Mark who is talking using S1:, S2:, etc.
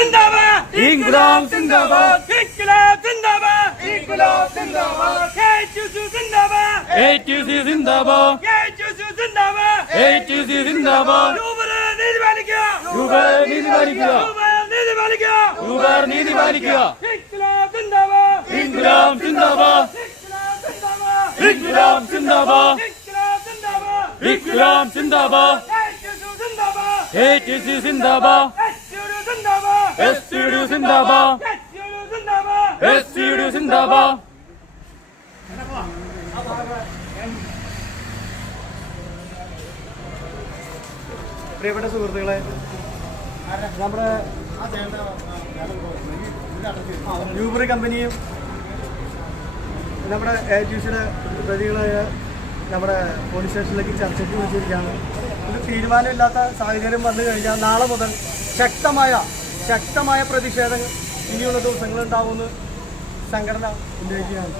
S1: जिंदाबाद
S2: इंकलाब जिंदाबाद
S1: इंकलाब जिंदाबाद इंकलाब जिंदाबाद केटीसी जिंदाबाद
S2: एटीसी जिंदाबाद
S1: केटीसी जिंदाबाद
S2: एटीसी जिंदाबाद
S1: यूबर नीति पालिका यूबर नीति पालिका यूबर नीति पालिका
S2: यूबर नीति पालिका
S1: इंकलाब जिंदाबाद इंकलाब जिंदाबाद
S2: इंकलाब जिंदाबाद
S1: इंकलाब जिंदाबाद
S2: इंकलाब जिंदाबाद एटीसी जिंदाबाद
S1: സി എസ്
S2: എസ്യുരു ഡി സിന്ദാബാദ് എസ്
S3: പ്രിയപ്പെട്ട സുഹൃത്തുക്കളെ നമ്മുടെ യൂബറി കമ്പനിയും നമ്മുടെ എ ടി സിയുടെ പ്രതികളായ നമ്മുടെ പോലീസ് സ്റ്റേഷനിലേക്ക് ചർച്ചയ്ക്ക് വിളിച്ചിരിക്കുകയാണ്. ഒരു തീരുമാനമില്ലാത്ത സാഹചര്യം വന്നു കഴിഞ്ഞാൽ നാളെ മുതൽ ശക്തമായ ശക്തമായ പ്രതിഷേധങ്ങൾ ഇനിയുള്ള ദിവസങ്ങളുണ്ടാവുമെന്ന് സംഘടന ഉന്നയിക്കുകയാണ്.